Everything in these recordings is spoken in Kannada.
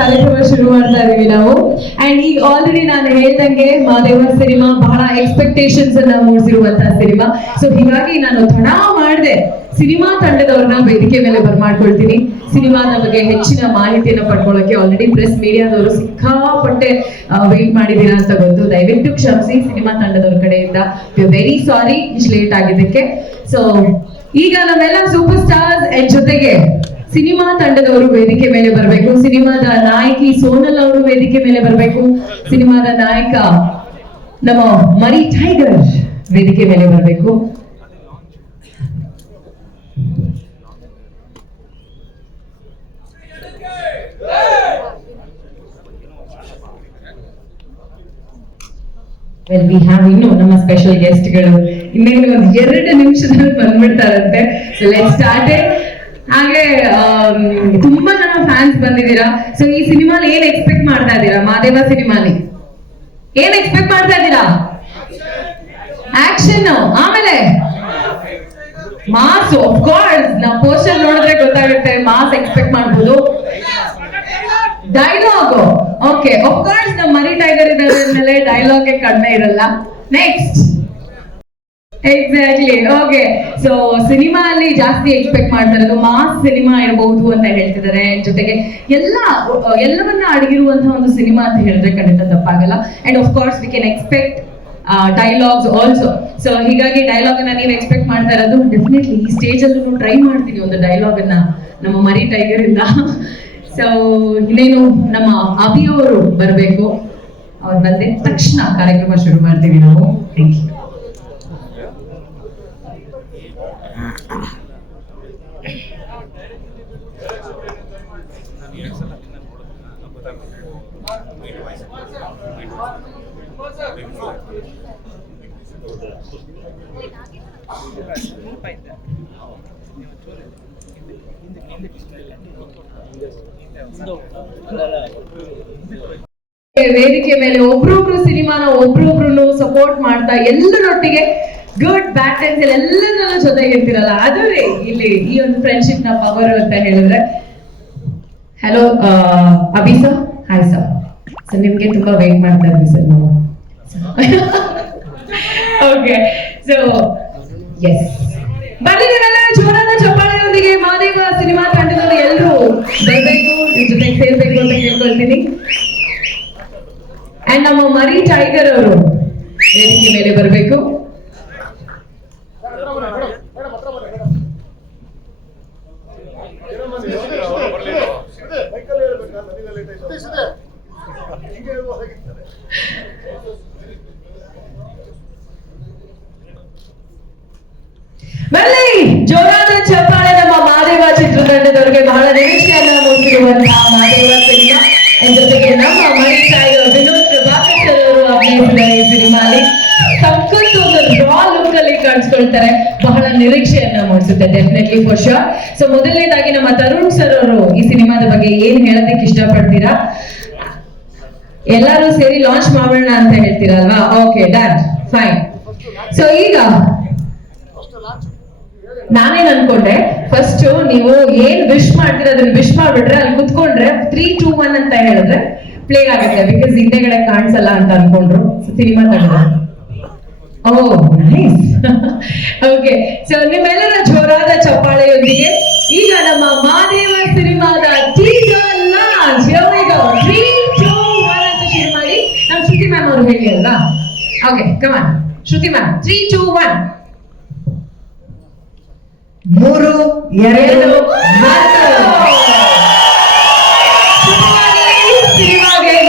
ಕಾರ್ಯಕ್ರಮ ಶುರು ಮಾಡ್ತಾ ಇದೀವಿ ನಾವು. ಅಂಡ್ ಈಗ ಆಲ್ರೆಡಿ ನಾನು ಹೇಳ್ದಂಗೆ ಮಾದೇವ ಸಿನಿಮಾ ಬಹಳ ಎಕ್ಸ್ಪೆಕ್ಟೇಷನ್ಸ್ ಅನ್ನ ಮೂಡಿಸಿರುವಂತಹ ಸಿನಿಮಾ. ಸೊ ಹೀಗಾಗಿ ನಾನು ತಡ ಮಾಡದೆ. ಸಿನಿಮಾ ತಂಡದವ್ರನ್ನ ವೇದಿಕೆ ಮೇಲೆ ಬರ್ಮಾಡ್ಕೊಳ್ತೀನಿ ಸಿನಿಮಾದ ಬಗ್ಗೆ ಹೆಚ್ಚಿನ ಮಾಹಿತಿಯನ್ನ ಪಡ್ಕೊಳ್ಳೋಕೆ ಆಲ್ರೆಡಿ ಪ್ರೆಸ್ ಮೀಡಿಯಾದವರು ಸಿಕ್ಕಾಪಟ್ಟೆ ವೇಟ್ ಮಾಡಿದೀರಾ ಅಂತ ಗೊತ್ತು. ದಯವಿಟ್ಟು ಕ್ಷಮಿಸಿ ಸಿನಿಮಾ ತಂಡದವ್ರ ಕಡೆಯಿಂದ. ವೆರಿ ಸಾರಿ ಇಷ್ಟು ಲೇಟ್ ಆಗಿದ್ದಕ್ಕೆ. ಸೊ ಈಗ ನಮ್ಮೆಲ್ಲ ಸೂಪರ್ ಸ್ಟಾರ್ಸ್ ಜೊತೆಗೆ ಸಿನಿಮಾ ತಂಡದವರು ವೇದಿಕೆ ಮೇಲೆ ಬರಬೇಕು. ಸಿನಿಮಾದ ನಾಯಕಿ ಸೋನಲ್ ಅವರು ವೇದಿಕೆ ಮೇಲೆ ಬರಬೇಕು. ಸಿನಿಮಾದ ನಾಯಕ ನಮ್ಮ ಮರಿ ಟೈಗರ್ ವೇದಿಕೆ ಮೇಲೆ ಬರಬೇಕು. ವೆಲ್ ವಿ ಹ್ಯಾವ್ ಇನ್ನು ನಮ್ಮ ಸ್ಪೆಷಲ್ ಗೆಸ್ಟ್ಗಳು ಇನ್ನೇನು ಒಂದು ಎರಡು ನಿಮಿಷದಲ್ಲಿ ಬಂದ್ಬಿಡ್ತಾರಂತೆ. ಸೊ ಲೆಟ್ ಸ್ಟಾರ್ಟ್ ಹಾಗೆ ತುಂಬಾ ಜನ ಫ್ಯಾನ್ಸ್ ಬಂದಿದ್ದೀರಾ. ಸೊ ಈ ಸಿನಿಮಾಲಿ ಏನ್ ಎಕ್ಸ್ಪೆಕ್ಟ್ ಮಾಡ್ತಾ ಇದ್ದೀರಾ? ಮಾದೇವ ಸಿನಿಮಾಲಿ. ಏನ್ ಎಕ್ಸ್ಪೆಕ್ಟ್ ಮಾಡ್ತಾ ಇದ್ದೀರಾ? ಆಕ್ಷನ್ ಆಮೇಲೆ, ಮಾಸ್. ಆಫ್ ಕೋರ್ಸ್ ನಾವು ಪೋಸ್ಟರ್ ನೋಡಿದ್ರೆ ಗೊತ್ತಾಗುತ್ತೆ, ಮಾಸ್ ಎಕ್ಸ್ಪೆಕ್ಟ್ ಮಾಡ್ಬೋದು. ಡೈಲಾಗ್ ಓಕೆ ಆಫ್ ಕೋರ್ಸ್ ನಮ್ಮ ಮರಿ ಟೈಗರ್ ಇದ್ದಾರೆ ಮೇಲೆ ಡೈಲಾಗ್ ಕಡಿಮೆ ಇರಲ್ಲ. Next exactly okay so cinema ಅಲ್ಲಿ ಜಾಸ್ತಿ ಎಕ್ಸ್ಪೆಕ್ಟ್ ಮಾಡ್ತಾ ಇರೋದು ಮಾಸ್ ಸಿನಿಮಾ ಇರಬಹುದು ಅಂತ ಹೇಳ್ತಿದ್ದಾರೆ. ಜೊತೆಗೆ ಎಲ್ಲ, ಎಲ್ಲವನ್ನ ಅಡಗಿರುವಂತಹ ಒಂದು ಸಿನಿಮಾ ಅಂತ ಹೇಳಿದ್ರೆ ಖಂಡಿತ ತಪ್ಪಾಗಲ್ಲ. And of course we can expect dialogues also so ಹೀಗಾಗಿ ಡೈಲಾಗ್ ಅನ್ನ ನೀವು ಎಕ್ಸ್ಪೆಕ್ಟ್ ಮಾಡ್ತಾ ಇರೋದು ಡೆಫಿನೆಟ್ಲಿ ಈ ಸ್ಟೇಜ್ ಅಲ್ಲೂ ಟ್ರೈ ಮಾಡ್ತೀನಿ ಒಂದು ಡೈಲಾಗ್ ಅನ್ನ ನಮ್ಮ ಮರಿ ಟೈಗರ್ ಇಂದ. ಸೊ ಇನ್ನೇನು ನಮ್ಮ ಅಭಿಯವರು ಬರಬೇಕು. ಅವ್ರು ಬಂದೇ ತಕ್ಷಣ ಕಾರ್ಯಕ್ರಮ ಶುರು ಮಾಡ್ತೀವಿ ನಾವು. ಥ್ಯಾಂಕ್ ಯು ವೇದಿಕೆ ಮೇಲೆ ಒಬ್ರೊಬ್ರು ಸಿನಿಮಾನ ಒಬ್ರೊಬ್ರು ಸಪೋರ್ಟ್ ಮಾಡ್ತಾ ಎಲ್ಲರೊಟ್ಟಿಗೆ ಗುಡ್ ಬ್ಯಾಡ್ ಟೈಮ್ಸ್ ಎಲ್ಲರನ್ನೂ ಜೊತೆಗೆ ಇರ್ತಿರಲ್ಲ ಅದುವೇ ಇಲ್ಲಿ ಈ ಒಂದು ಫ್ರೆಂಡ್ಶಿಪ್ನ ಪವರ್ ಅಂತ ಹೇಳಿದ್ರೆ. Hello Abhi sir hi sir sir ನಿಮ್ಗೆ ತುಂಬಾ ವೇಟ್ ಮಾಡ್ತಾ ಇದ್ವಿ ಸರ್ ನಾವು. ಓಕೆ ಸೊ ಎಸ್ ಬಂದಿದ್ದೀರಲ್ಲ, ಜೋರಾದ ಚಪ್ಪಾಳೆಯೊಂದಿಗೆ ಮಾದೇವ ಸಿನಿಮಾ ತಂಡದವರು ಎಲ್ಲರೂ ಬರಬೇಕು, ನಿಮ್ ಜೊತೆಗೆ ಸೇರ್ಬೇಕು ಅಂತ ಕೇಳ್ಕೊಳ್ತೀನಿ. ಅಂಡ್ ನಮ್ಮ ಮರಿ ಟೈಗರ್ ಅವರು, ವೇದಿಕೆ ಮೇಲೆ ಬರಬೇಕು. ಜೋರಾದ ಚಪ್ಪಾಳೆ ನಮ್ಮ ಮಾದೇವ ಚಿತ್ರತಂಡದವರಿಗೆ ಬಹಳ ನಿರೀಕ್ಷೆಯನ್ನು ಮೂಡಿಸಿರುವಂತಹ ಮಾದೇವ ಸಿನಿಮಾ. ಜೊತೆಗೆ ನಮ್ಮ ಮನೆ ತಾಯಿ ವಿನೋದ್ ಸರ್ ಅವರು ಈ ಸಿನಿಮಾಲಿ ಲುಕ್ ಅಲ್ಲಿ ಕಾಣಿಸ್ಕೊಳ್ತಾರೆ. ಬಹಳ ನಿರೀಕ್ಷೆಯನ್ನ ಮೂಡಿಸುತ್ತೆ ಡೆಫಿನೆಟ್ಲಿ ಫಾರ್ ಶೋರ್ ಸೊ ಮೊದಲನೇದಾಗಿ ನಮ್ಮ ತರುಣ್ ಸರ್ ಅವರು ಈ ಸಿನಿಮಾದ ಬಗ್ಗೆ ಏನ್ ಹೇಳೋದಕ್ಕೆ ಇಷ್ಟಪಡ್ತೀರಾ? ಎಲ್ಲರೂ ಸೇರಿ ಲಾಂಚ್ ಮಾಡೋಣ ಅಂತ ಹೇಳ್ತೀರಲ್ವಾ? ಓಕೆ ಡನ್ ಫೈನ್ ಸೊ ಈಗ ನಾನೇನ್ ಅನ್ಕೊಂಡೆ ಫಸ್ಟ್ ನೀವು ಏನ್ ವಿಶ್ ಮಾಡ್ತೀರಾ ಅದನ್ನ ವಿಶ್ ಮಾಡ್ಬಿಟ್ರೆ ಅಲ್ಲಿ ಕುತ್ಕೊಂಡ್ರೆ ತ್ರೀ ಟೂ ಒನ್ ಅಂತ ಹೇಳಿದ್ರೆ ಪ್ಲೇ ಆಗುತ್ತೆ. ಬಿಕಾಸ್ ಹಿಂದೆಗಡೆ ಕಾಣಿಸಲ್ಲ ಅಂತ ಅನ್ಕೊಂಡ್ರು. ಸಿನಿಮಾ ತಗೊಂಡ್ರೆ ಓ ಓಕೆ ಸೊ ನಿಮ್ಮೆಲ್ಲರ ಜೋರಾದ ಚಪ್ಪಾಳೆಯೊಂದಿಗೆ ಈಗ ನಮ್ಮ ಮಾದೇವ ಸಿನಿಮಾದ ಟೀಸರ್ ಲಾಂಚ್ ತ್ರೀ ಟೂ ಅಂತ ಮಾಡಿ. ಶ್ರುತಿ ಮ್ಯಾಮ್ ಅವರು ಹೇಳಿ ಅಲ್ವಾ? Okay come on Shruti ma'am three two one ಮೂರು ಎರಡು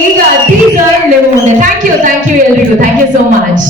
ಈಗ ಥ್ಯಾಂಕ್ ಯು ಥ್ಯಾಂಕ್ ಯು ಎಲ್ರಿಗೂ. Thank you so much